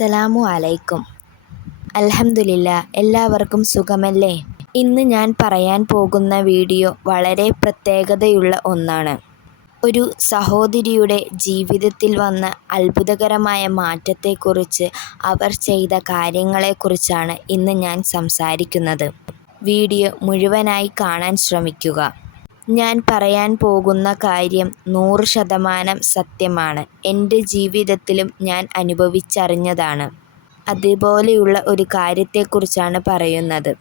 അസ്സലാമു അലൈക്കും. അൽഹംദുലില്ലാ, എല്ലാവർക്കും സുഖമല്ലേ? ഇന്ന് ഞാൻ പറയാൻ പോകുന്ന വീഡിയോ വളരെ പ്രത്യേകതയുള്ള ഒന്നാണ്. ഒരു സഹോദരിയുടെ ജീവിതത്തിൽ വന്ന അത്ഭുതകരമായ മാറ്റത്തെക്കുറിച്ച്, അവർ ചെയ്ത കാര്യങ്ങളെക്കുറിച്ചാണ് ഇന്ന് ഞാൻ സംസാരിക്കുന്നത്. വീഡിയോ മുഴുവനായി കാണാൻ ശ്രമിക്കുക. ഞാൻ പറയാൻ പോകുന്ന കാര്യം 100% സത്യമാണ്. എൻ്റെ ജീവിതത്തിലും ഞാൻ അനുഭവിച്ചറിഞ്ഞതാണ്. അതുപോലെയുള്ള ഒരു കാര്യത്തെക്കുറിച്ചാണ് പറയുന്നത്.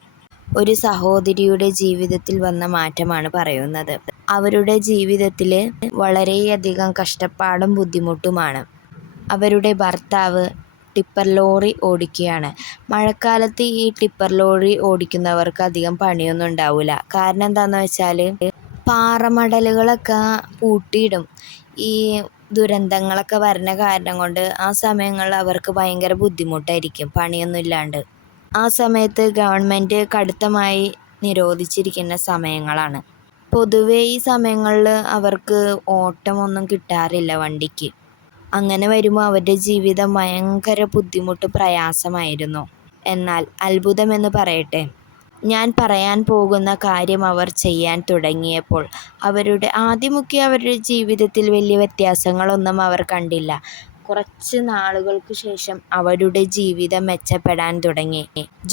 ഒരു സഹോദരിയുടെ ജീവിതത്തിൽ വന്ന മാറ്റമാണ് പറയുന്നത്. അവരുടെ ജീവിതത്തിൽ വളരെയധികം കഷ്ടപ്പാടും ബുദ്ധിമുട്ടുമാണ്. അവരുടെ ഭർത്താവ് ടിപ്പർ ലോറി ഓടിക്കുകയാണ്. മഴക്കാലത്ത് ഈ ടിപ്പർ ലോറി ഓടിക്കുന്നവർക്ക് അധികം പണിയൊന്നും ഉണ്ടാവില്ല. കാരണം എന്താണെന്ന് വെച്ചാൽ പാറമടലുകളൊക്കെ പൂട്ടിയിടും. ഈ ദുരന്തങ്ങളൊക്കെ വരുന്ന കാരണം കൊണ്ട് ആ സമയങ്ങളിൽ അവർക്ക് ഭയങ്കര ബുദ്ധിമുട്ടായിരിക്കും, പണിയൊന്നും ഇല്ലാണ്ട്. ആ സമയത്ത് ഗവൺമെൻറ് കടുത്തമായി നിരോധിച്ചിരിക്കുന്ന സമയങ്ങളാണ്. പൊതുവേ ഈ സമയങ്ങളിൽ അവർക്ക് ഓട്ടമൊന്നും കിട്ടാറില്ല വണ്ടിക്ക്. അങ്ങനെ വരുമ്പോൾ അവരുടെ ജീവിതം ഭയങ്കര ബുദ്ധിമുട്ട് പ്രയാസമായിരുന്നു. എന്നാൽ അത്ഭുതമെന്ന് പറയട്ടെ, ഞാൻ പറയാൻ പോകുന്ന കാര്യം അവർ ചെയ്യാൻ തുടങ്ങിയപ്പോൾ ആദ്യമൊക്കെ അവരുടെ ജീവിതത്തിൽ വലിയ വ്യത്യാസങ്ങളൊന്നും അവർ കണ്ടില്ല. കുറച്ച് നാളുകൾക്ക് ശേഷം അവരുടെ ജീവിതം മെച്ചപ്പെടാൻ തുടങ്ങി.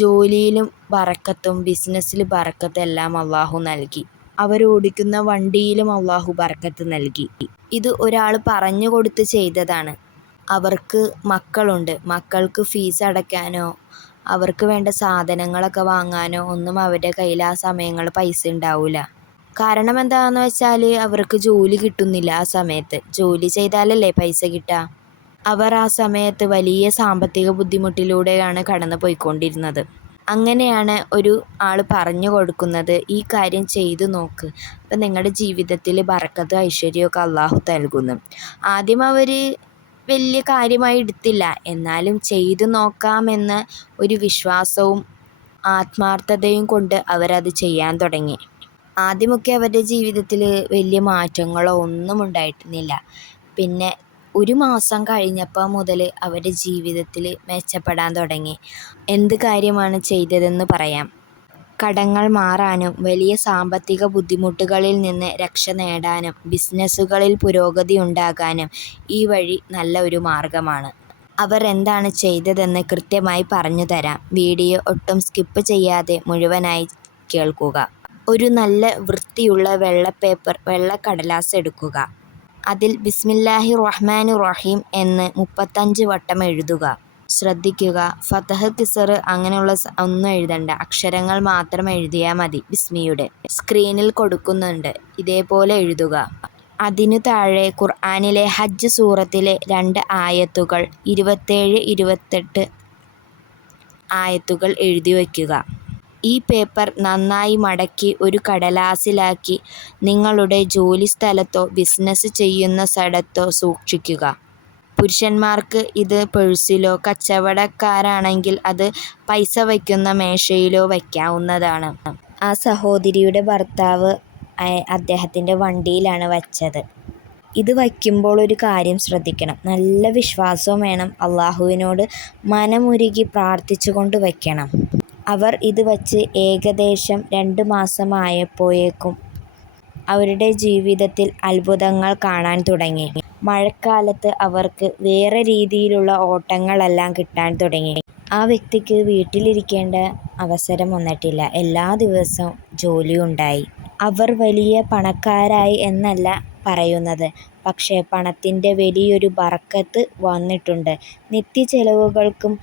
ജോലിയിലും ബറക്കത്തും ബിസിനസ്സിൽ ബറക്കത്തും എല്ലാം അള്ളാഹു നൽകി. അവരോടിക്കുന്ന വണ്ടിയിലും അള്ളാഹു ബറക്കത്ത് നൽകി. ഇത് ഒരാൾ പറഞ്ഞു കൊടുത്ത് ചെയ്തതാണ്. അവർക്ക് മക്കളുണ്ട്. മക്കൾക്ക് ഫീസ് അടയ്ക്കാനോ അവർക്ക് വേണ്ട സാധനങ്ങളൊക്കെ വാങ്ങാനോ ഒന്നും അവരുടെ കയ്യിൽ ആ സമയങ്ങളിൽ പൈസ ഉണ്ടാവില്ല. കാരണം എന്താണെന്ന് വെച്ചാൽ അവർക്ക് ജോലി കിട്ടുന്നില്ല. ആ സമയത്ത് ജോലി ചെയ്താലല്ലേ പൈസ കിട്ടുക. അവർ ആ സമയത്ത് വലിയ സാമ്പത്തിക ബുദ്ധിമുട്ടിലൂടെയാണ് കടന്നു പോയിക്കൊണ്ടിരുന്നത്. അങ്ങനെയാണ് ഒരു ആൾ പറഞ്ഞു കൊടുക്കുന്നത്, ഈ കാര്യം ചെയ്തു നോക്ക്, അപ്പം നിങ്ങളുടെ ജീവിതത്തിൽ ബറക്കത്തും ഐശ്വര്യമൊക്കെ അള്ളാഹു നൽകുന്നു. ആദ്യം അവർ വലിയ കാര്യമായി എടുത്തില്ല. എന്നാലും ചെയ്തു നോക്കാമെന്ന ഒരു വിശ്വാസവും ആത്മാർത്ഥതയും കൊണ്ട് അവരത് ചെയ്യാൻ തുടങ്ങി. ആദ്യമൊക്കെ അവരുടെ ജീവിതത്തിൽ വലിയ മാറ്റങ്ങളോ ഒന്നും ഉണ്ടായിരുന്നില്ല. പിന്നെ ഒരു മാസം കഴിഞ്ഞപ്പോൾ മുതൽ അവരുടെ ജീവിതത്തിൽ മെച്ചപ്പെടാൻ തുടങ്ങി. എന്ത് കാര്യമാണ് ചെയ്തതെന്ന് പറയാം. കടങ്ങൾ മാറാനും വലിയ സാമ്പത്തിക ബുദ്ധിമുട്ടുകളിൽ നിന്ന് രക്ഷ നേടാനും ബിസിനസ്സുകളിൽ പുരോഗതി ഉണ്ടാകാനും ഈ വഴി നല്ല ഒരു മാർഗമാണ്. അവർ എന്താണ് ചെയ്തതെന്ന് കൃത്യമായി പറഞ്ഞു തരാം. വീഡിയോ ഒട്ടും സ്കിപ്പ് ചെയ്യാതെ മുഴുവനായി കേൾക്കുക. ഒരു നല്ല വൃത്തിയുള്ള വെള്ള കടലാസ് എടുക്കുക. അതിൽ ബിസ്മില്ലാഹിർ റഹ്മാനിർ റഹീം എന്ന് 35 വട്ടം എഴുതുക. ശ്രദ്ധിക്കുക, ഫതഹ്, കിസർ അങ്ങനെയുള്ള ഒന്നും എഴുതണ്ട. അക്ഷരങ്ങൾ മാത്രം എഴുതിയാൽ മതി. ബിസ്മിയുടെ സ്ക്രീനിൽ കൊടുക്കുന്നുണ്ട്, ഇതേപോലെ എഴുതുക. അതിനു താഴെ ഖുർആനിലെ ഹജ്ജ് സൂറത്തിലെ 2 ആയത്തുകൾ 27-28 ആയത്തുകൾ എഴുതി വയ്ക്കുക. ഈ പേപ്പർ നന്നായി മടക്കി ഒരു കടലാസിലാക്കി നിങ്ങളുടെ ജോലി സ്ഥലത്തോ ബിസിനസ് ചെയ്യുന്ന സ്ഥലത്തോ സൂക്ഷിക്കുക. പുരുഷന്മാർക്ക് ഇത് പേഴ്സിലോ, കച്ചവടക്കാരാണെങ്കിൽ അത് പൈസ വയ്ക്കുന്ന മേശയിലോ വയ്ക്കാവുന്നതാണ്. ആ സഹോദരിയുടെ ഭർത്താവ് അദ്ദേഹത്തിൻ്റെ വണ്ടിയിലാണ് വച്ചത്. ഇത് വയ്ക്കുമ്പോൾ ഒരു കാര്യം ശ്രദ്ധിക്കണം, നല്ല വിശ്വാസവും വേണം. അള്ളാഹുവിനോട് മനമുരുകി പ്രാർത്ഥിച്ചുകൊണ്ട് വയ്ക്കണം. അവർ ഇത് വച്ച് ഏകദേശം 2 മാസമായപ്പോഴേക്കും അവരുടെ ജീവിതത്തിൽ അത്ഭുതങ്ങൾ കാണാൻ തുടങ്ങി. മഴക്കാലത്ത് അവർക്ക് വേറെ രീതിയിലുള്ള ഓട്ടങ്ങളെല്ലാം കിട്ടാൻ തുടങ്ങി. ആ വ്യക്തിക്ക് വീട്ടിലിരിക്കേണ്ട അവസരം വന്നിട്ടില്ല. എല്ലാ ദിവസവും ജോലിയുണ്ടായി. അവർ വലിയ പണക്കാരായി എന്നല്ല പറയുന്നത്, പക്ഷേ പണത്തിൻ്റെ വലിയൊരു ബറക്കത്ത് വന്നിട്ടുണ്ട്. നിത്യചെലവുകൾക്കും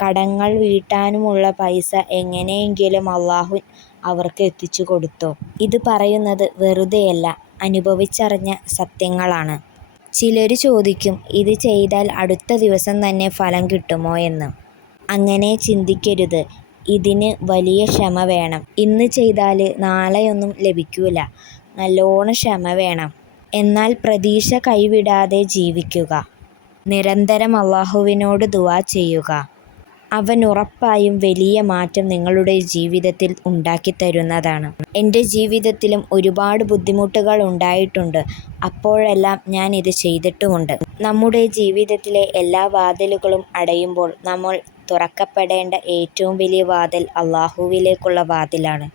കടങ്ങൾ വീട്ടാനുമുള്ള പൈസ എങ്ങനെയെങ്കിലും അള്ളാഹു അവർക്ക് എത്തിച്ചു കൊടുത്തു. ഇത് പറയുന്നത് വെറുതെയല്ല, അനുഭവിച്ചറിഞ്ഞ സത്യങ്ങളാണ്. ചിലർ ചോദിക്കും, ഇത് ചെയ്താൽ അടുത്ത ദിവസം തന്നെ ഫലം കിട്ടുമോ എന്ന്. അങ്ങനെ ചിന്തിക്കരുത്. ഇതിന് വലിയ ക്ഷമ വേണം. ഇന്ന് ചെയ്താൽ നാളെയൊന്നും ലഭിക്കില്ല. നല്ലോണം ക്ഷമ വേണം. എന്നാൽ പ്രതീക്ഷ കൈവിടാതെ ജീവിക്കുക. നിരന്തരം അള്ളാഹുവിനോട് ദുആ ചെയ്യുക. അവൻ ഉറപ്പായും വലിയ മാറ്റം നിങ്ങളുടെ ജീവിതത്തിൽ ഉണ്ടാക്കിത്തരുന്നതാണ്. എൻ്റെ ജീവിതത്തിലും ഒരുപാട് ബുദ്ധിമുട്ടുകൾ ഉണ്ടായിട്ടുണ്ട്. അപ്പോഴെല്ലാം ഞാൻ ഇത് ചെയ്തിട്ടുമുണ്ട്. നമ്മുടെ ജീവിതത്തിലെ എല്ലാ വാതിലുകളും അടയുമ്പോൾ നമ്മൾ തുറക്കപ്പെടേണ്ട ഏറ്റവും വലിയ വാതിൽ അള്ളാഹുവിലേക്കുള്ള വാതിലാണ്.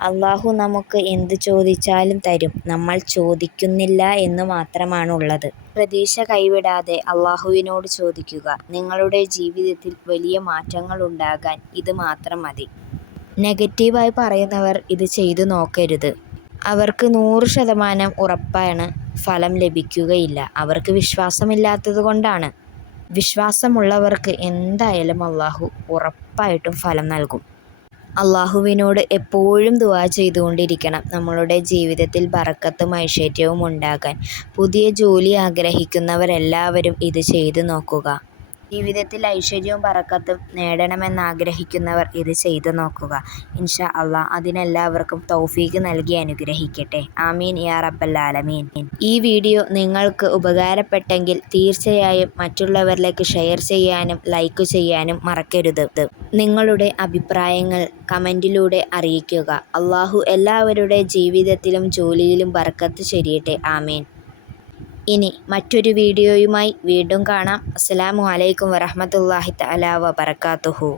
അള്ളാഹു നമുക്ക് എന്ത് ചോദിച്ചാലും തരും. നമ്മൾ ചോദിക്കുന്നില്ല എന്ന് മാത്രമാണുള്ളത്. പ്രതീക്ഷ കൈവിടാതെ അള്ളാഹുവിനോട് ചോദിക്കുക. നിങ്ങളുടെ ജീവിതത്തിൽ വലിയ മാറ്റങ്ങൾ ഉണ്ടാകാൻ ഇത് മാത്രം മതി. നെഗറ്റീവായി പറയുന്നവർ ഇത് ചെയ്തു നോക്കരുത്. അവർക്ക് 100% ഉറപ്പാണ് ഫലം ലഭിക്കുകയില്ല. അവർക്ക് വിശ്വാസമില്ലാത്തത് കൊണ്ടാണ്. വിശ്വാസമുള്ളവർക്ക് എന്തായാലും അള്ളാഹു ഉറപ്പായിട്ടും ഫലം നൽകും. അള്ളാഹുവിനോട് എപ്പോഴും ദുആ ചെയ്തുകൊണ്ടിരിക്കണം. നമ്മളുടെ ജീവിതത്തിൽ ബറക്കത്തും ഐശ്വര്യവും ഉണ്ടാകാൻ. പുതിയ ജോലി ആഗ്രഹിക്കുന്നവരെല്ലാവരും ഇത് ചെയ്തു നോക്കുക. ജീവിതത്തിൽ ഐശ്വര്യവും ബറക്കത്തും നേടണമെന്നാഗ്രഹിക്കുന്നവർ ഇത് ചെയ്തു നോക്കുക. ഇൻഷാ അള്ളാ അതിനെല്ലാവർക്കും തൗഫീഖ് നൽകി അനുഗ്രഹിക്കട്ടെ. ആമീൻ യാ റബ്ബൽ ആലമീൻ. ഈ വീഡിയോ നിങ്ങൾക്ക് ഉപകാരപ്പെട്ടെങ്കിൽ തീർച്ചയായും മറ്റുള്ളവരിലേക്ക് ഷെയർ ചെയ്യാനും ലൈക്ക് ചെയ്യാനും മറക്കരുത്. നിങ്ങളുടെ അഭിപ്രായങ്ങൾ കമൻറ്റിലൂടെ അറിയിക്കുക. അള്ളാഹു എല്ലാവരുടെ ജീവിതത്തിലും ജോലിയിലും ബറക്കത്ത് ചൊരിയട്ടെ. ആമീൻ. ഇനി മറ്റൊരു വീഡിയോയുമായി വീണ്ടും കാണാം. അസ്സലാമു അലൈക്കും വറഹ്മത്തുള്ളാഹി തആല വബറകാതുഹു.